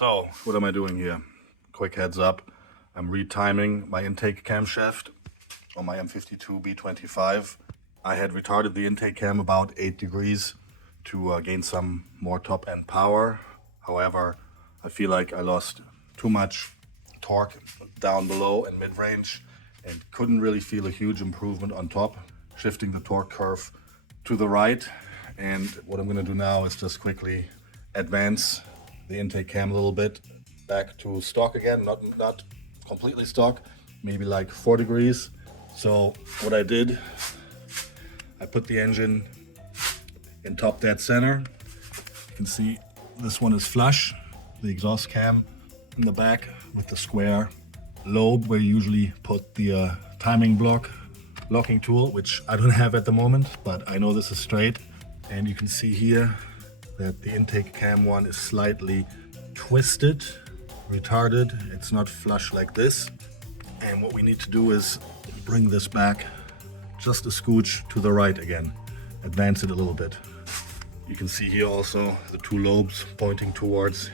So, what am I doing here? Quick heads up. I'm retiming my intake camshaft on my M52 B25. I had retarded the intake cam about 8 degrees to gain some more top end power. However, I feel like I lost too much torque down below and mid-range and couldn't really feel a huge improvement on top, shifting the torque curve to the right. And what I'm going to do now is just quickly advance the intake cam a little bit back to stock again, not completely stock, maybe like 4 degrees. So what I did, I put the engine in top dead center. You can see this one is flush, the exhaust cam in the back with the square lobe where you usually put the timing locking tool, which I don't have at the moment, but I know this is straight. And you can see here that the intake cam one is slightly twisted, retarded. It's not flush like this. And what we need to do is bring this back just a scooch to the right again, advance it a little bit. You can see here also the two lobes pointing towards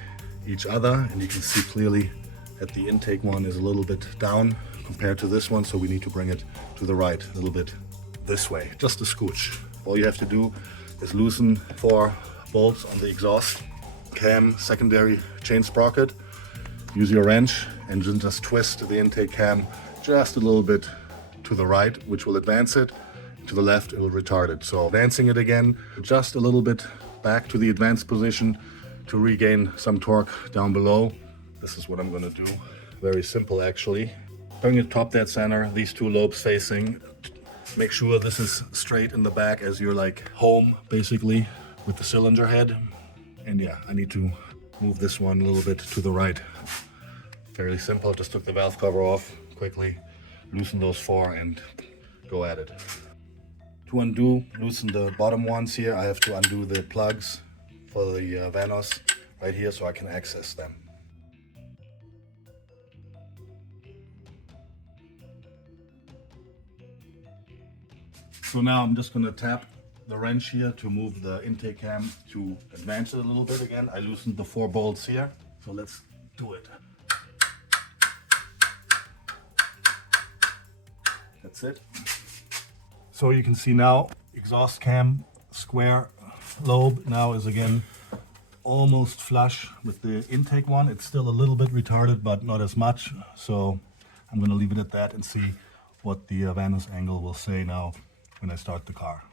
each other, and you can see clearly that the intake one is a little bit down compared to this one, so we need to bring it to the right a little bit this way, just a scooch. All you have to do is loosen 4 bolts on the exhaust cam secondary chain sprocket, use your wrench and just twist the intake cam just a little bit to the right, which will advance it. To the left, it will retard it. So advancing it again, just a little bit back to the advanced position to regain some torque down below. This is what I'm going to do. Very simple actually. Bring it top dead center, these 2 lobes facing. Make sure this is straight in the back as you're like home basically with the cylinder head. And yeah, I need to move this one a little bit to the right. Fairly simple, just took the valve cover off quickly, loosen those 4 and go at it. To undo, loosen the bottom ones here. I have to undo the plugs for the vanos right here so I can access them. So now I'm just going to tap the wrench here to move the intake cam to advance it a little bit again. I loosened the 4 bolts here, so let's do it. That's it. So you can see now exhaust cam square lobe now is again almost flush with the intake one. It's still a little bit retarded, but not as much. So I'm going to leave it at that and see what the vanos angle will say now when I start the car.